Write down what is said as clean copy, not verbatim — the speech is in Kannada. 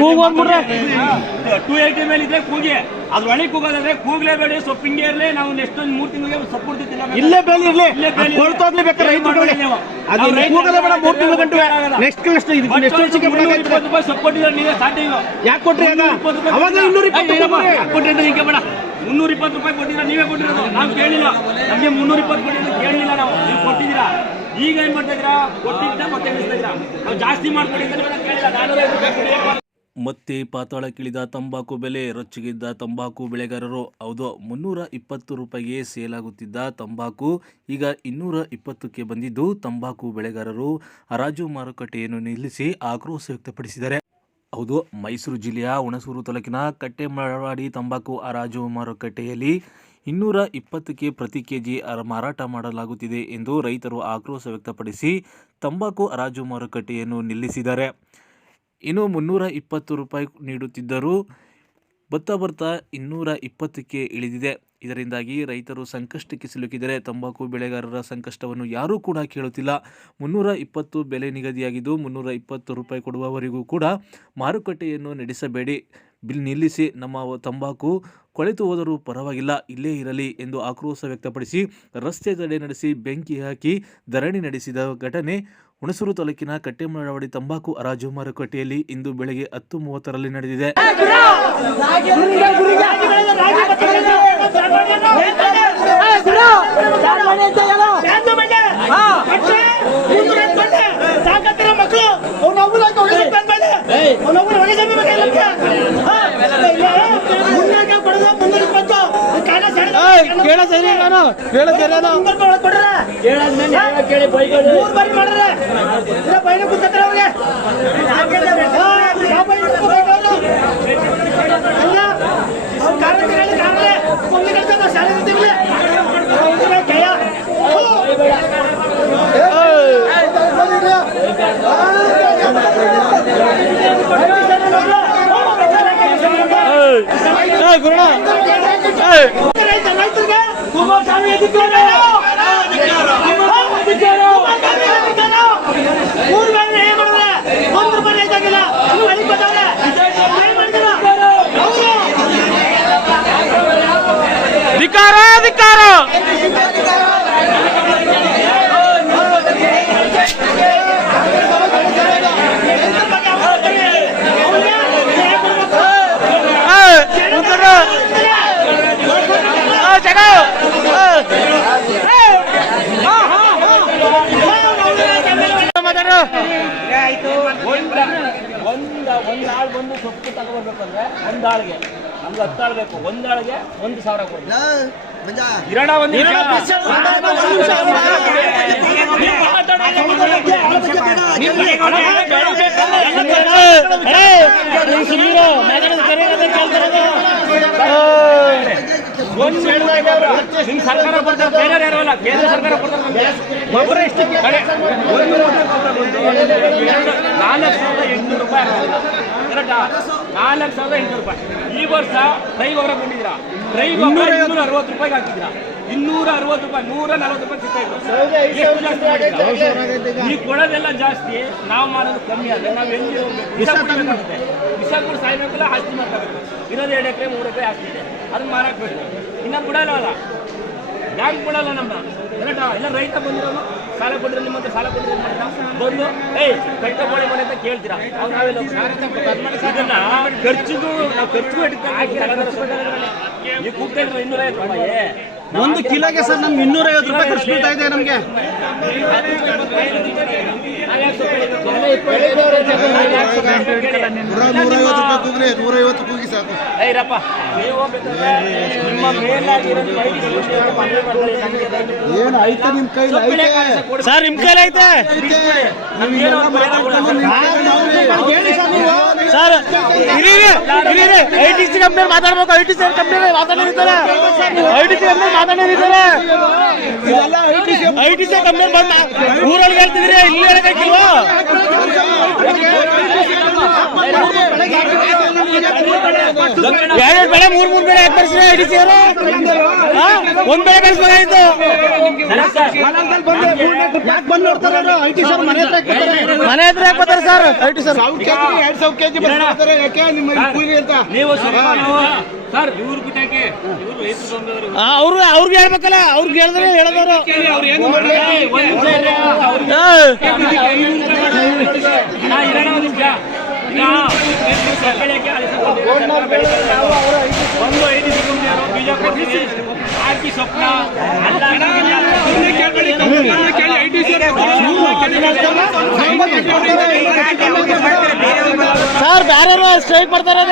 ಕೂಗು ಅಂದ್ಬಿಟ್ರೆ 280 ಮೇಲೆ ಇದ್ರೆ ಕೂಗಿ, ಅದ್ರ ಒಳಗೆ ಕೂಗೋದಾದ್ರೆ ಕೂಗ್ಲೇಬೇಡಿ. ಸೊಪ್ಪಿಂಗೆ ಇರಲಿ, ನಾವು ನೆಕ್ಸ್ಟ್ 3 ತಿಂಗಳಿಗೆ ಸೊಪ್ಪು ಕೊಡ್ತಿದ್ದಿಲ್ಲ. ಇಲ್ಲೇ ಬೇಲಿ ಇರ್ಲಿ, ಕೊಳ್ತೋಗ್ಲಿ ಬೇಕಾದ್ರೆ ರೈತರುಗಳಿಗೆ. ಅದು ಕೂಗಲ್ಲ ಬೇಡ 3 ತಿಂಗಳು ಗಂಟೆ. ನೆಕ್ಸ್ಟ್ ವರ್ಷಕ್ಕೆ 220 ರೂಪಾಯಿ ಸೊಪ್ಪು ಕೊಟ್ಟಿದ್ರೆ ನೀವೇ ಸ್ಟಾರ್ಟಿಂಗ್ ಯಾಕೆ ಕೊಟ್ರಿ? ಅವಾಗ 220 ಯಾಕೆ ಕೊಟ್ರಿ ಅಂತ ನಿಮಗೆ ಬೇಡ. 320 ರೂಪಾಯಿ ಕೊಟ್ಟಿದ್ರೆ ನೀವೇ ಕೊಟ್ಟಿರೋದು, ನಾವು ಕೇಳಿಲ್ಲ. ನಮಗೆ 320 ಕೊಟ್ಟಿದ್ರೆ ಕೇಳಿಲ್ಲ ನಾವು, ನೀವು ಕೊಟ್ಟಿದ್ದೀರಾ. ಈಗ ಏನ್ ಮಾಡ್ತಾ ಇದ್ದೀರಾ? ಕೊಟ್ಟಿದ್ದ ಮತ್ತೆ ಇಳಿಸ್ತಾ ಇದ್ದೀರಾ. ನಾವು ಜಾಸ್ತಿ ಮಾಡ್ಕೊಂಡಿದ್ದ ಕೇಳಿಲ್ಲ. 450 ರೂಪಾಯಿ ಮತ್ತೆ ಪಾತಾಳಕ್ಕಿಳಿದ ತಂಬಾಕು ಬೆಲೆ. ರೊಚ್ಚಿಗಿದ್ದ ತಂಬಾಕು ಬೆಳೆಗಾರರು. ಹೌದು, 320 ರೂಪಾಯಿಗೆ ಸೇಲಾಗುತ್ತಿದ್ದ ತಂಬಾಕು ಈಗ 220ಕ್ಕೆ ಬಂದಿದ್ದು ತಂಬಾಕು ಬೆಳೆಗಾರರು ಹರಾಜು ಮಾರುಕಟ್ಟೆಯನ್ನು ನಿಲ್ಲಿಸಿ ಆಕ್ರೋಶ ವ್ಯಕ್ತಪಡಿಸಿದ್ದಾರೆ. ಹೌದು, ಮೈಸೂರು ಜಿಲ್ಲೆಯ ಹುಣಸೂರು ತಾಲೂಕಿನ ಕಟ್ಟೆಮಳವಾಡಿ ತಂಬಾಕು ಹರಾಜು ಮಾರುಕಟ್ಟೆಯಲ್ಲಿ 220ಕ್ಕೆ ಪ್ರತಿ ಕೆಜಿ ಮಾರಾಟ ಮಾಡಲಾಗುತ್ತಿದೆ ಎಂದು ರೈತರು ಆಕ್ರೋಶ ವ್ಯಕ್ತಪಡಿಸಿ ತಂಬಾಕು ಹರಾಜು ಮಾರುಕಟ್ಟೆಯನ್ನು ನಿಲ್ಲಿಸಿದ್ದಾರೆ. ಇನ್ನು 320 ರೂಪಾಯಿ ನೀಡುತ್ತಿದ್ದರೂ ಬರ್ತಾ 220ಕ್ಕೆ ಇಳಿದಿದೆ. ಇದರಿಂದಾಗಿ ರೈತರು ಸಂಕಷ್ಟಕ್ಕೆ ಸಿಲುಕಿದರೆ ತಂಬಾಕು ಬೆಳೆಗಾರರ ಸಂಕಷ್ಟವನ್ನು ಯಾರೂ ಕೂಡ ಕೇಳುತ್ತಿಲ್ಲ. 320 ಬೆಲೆ ನಿಗದಿಯಾಗಿದ್ದು 320 ರೂಪಾಯಿ ಕೊಡುವವರೆಗೂ ಕೂಡ ಮಾರುಕಟ್ಟೆಯನ್ನು ನಡೆಸಬೇಡಿ, ಬಿಲ್ ನಿಲ್ಲಿಸಿ, ನಮ್ಮ ತಂಬಾಕು ಕೊಳೆತು ಹೋದರೂ ಪರವಾಗಿಲ್ಲ, ಇಲ್ಲೇ ಇರಲಿ ಎಂದು ಆಕ್ರೋಶ ವ್ಯಕ್ತಪಡಿಸಿ ರಸ್ತೆ ತಡೆ ನಡೆಸಿ ಬೆಂಕಿ ಹಾಕಿ ಧರಣಿ ನಡೆಸಿದ ಘಟನೆ ಹುಣಸೂರು ತಾಲೂಕಿನ ಕಟ್ಟೆಮಳವಾಡಿ ತಂಬಾಕು ಹರಾಜು ಮಾರುಕಟ್ಟೆಯಲ್ಲಿ ಇಂದು ಬೆಳಗ್ಗೆ 10:30ರಲ್ಲಿ ನಡೆದಿದೆ. ಒಂದು ಆಳು ಬಂದು ಸೊಪ್ಪು ತಗೋಬೇಕಂದ್ರೆ ಒಂದು ಆಳಿಗೆ ನಮ್ಗೆ 10 ಆಳು ಬೇಕು. ಒಂದು ಆಳಿಗೆ 1,000 ಕೊಡಿ. ನಿಮ್ ಸರ್ಕಾರ ಕೊಡ್ತಾರೆ, ಬೇರೆ ಯಾರು ಅಲ್ಲ, ಕೇಂದ್ರ ಸರ್ಕಾರ ಕೊಡ್ತಾರೆ. 4,800 ರೂಪಾಯಿ, 4,800 ರೂಪಾಯಿ. ಈ ವರ್ಷ ಡ್ರೈ ಗೊಬ್ಬರ ಕೊಟ್ಟಿದ್ದೀರಾ, ಡ್ರೈ ಗೊಬ್ಬರ 260 ರೂಪಾಯಿಗೆ ಹಾಕಿದ್ದೀರಾ. 260 ರೂಪಾಯಿ, 140 ರೂಪಾಯಿ ಸಿಗ್ತಾ ಇತ್ತು. ನೀವು ಕೊಡೋದೆಲ್ಲ ಜಾಸ್ತಿ, ನಾವು ಮಾಡೋದು ಕಮ್ಮಿ. ಆದರೆ ನಾವು ಎಲ್ಲಿ ಹೋಗ್ಬೇಕು? ವಿಷ ಕೂಡ ಸಾಯ್ಬೇಕಲ್ಲ, ಆಸ್ತಿ ಮಾಡ್ಕೋಬೇಕು. ಇರೋದು 2 ಎಕರೆ 3 ಎಕರೆ ಆಗ್ತಿದೆ, ಅದನ್ನ ಮಾರಾಕ್ಬೇಕು. ಇನ್ನ ಬಿಡಲ್ಲ, ಬ್ಯಾಂಕ್ ಬಿಡಲ್ಲ ನಮ್ಮ ಎಲ್ಲ. ರೈತ ಬಂದಿರೋನು ಸಾಲ ಕೊಟ್ಟಿರೋ, ನಿಮ್ಮ ಹತ್ರ ಸಾಲ ಕೊಟ್ಟಿರೋ ಬಂದು ಕಟ್ಟಕೊಳ್ಳಿ ಮನೆ ಅಂತ ಕೇಳ್ತೀರಾ. ಇದನ್ನ ಖರ್ಚಿಗೂ ನಾವು ಖರ್ಚಿಗೂ ನೀವು ಕೂಗ್ತಾ ಇದ್ರೆ 250 ರೂಪಾಯಿ 1 ಕಿಲೋಗೆ. ಸರ್ ನಮ್ಗೆ 250 ರೂಪಾಯಿ ಖರ್ಚು ಬೀಳ್ತಾ ಇದೆ. ನಮಗೆ 150 ಕೂಗಿ ಸಾಕು. ಏನು ಐತೆ ನಿಮ್ಮ ಕೈಲಿ? ಸರ್ ನಿಮ್ಮ ಕೈಲಿ ಐತೆ ಸರ್. ITC ಕಂಪ್ನಿ ಮಾತಾಡ್ಬೇಕು. ITC ಕಂಪ್ನಿ ಮಾತಾಡಿರ್ತಾರೆ. ITC ಕಂಪ್ನಿ ಮಾತಾಡಿರ್ತಾರೆ. ITC ಕಂಪ್ನಿ ಬಂದು ಊರಲ್ಲಿ ಹೇಳ್ತಿದ್ರಿ, ಇಲ್ಲಿ ಹೇಳಕ್ಕಿಲ್ವಾ? ಎರಡು ಬೆಳೆ ಮೂರ್ ಬೆಳೆ ಯಾಕೆ ಬರ್ಸಿದ್ರೆ ITC ಅವರು ಒಂದ್ ಬೆಳೆ ಬೆಳೆಸ್ಬೇಕಾಗಿತ್ತು. ಮನೆ ಹತ್ರ ಯಾಕೆ ಬರ್ತಾರೆ ಸರ್ ITC ಸರ್? 2,000 ಕೆಜಿ ಬರ್ತಾರೆ ಯಾಕೆ ನಿಮ್ಮ ಕೂಲಿ ಅಂತ ನೀವು ಸರ್ ಇವ್ರು ಬಿಟ್ಟಾಕೆ ಇವ್ರು ರೈತರು ಬಂದವರು ಅವ್ರಿಗೆ ಹೇಳ್ಬೇಕಲ್ಲ, ಅವ್ರಿಗೆ ಹೇಳಿದ್ರೆ ಹೇಳದವರು. ಒಂದು 5 ಬೀಜ ಕೊಡ್ತೀವಿ ಹಾಕಿ ಸ್ವಪ್ನ ಸರ್ ಬೇರೆ ಸ್ಟ್ರೈಕ್ ಮಾಡ್ತಾರೆ.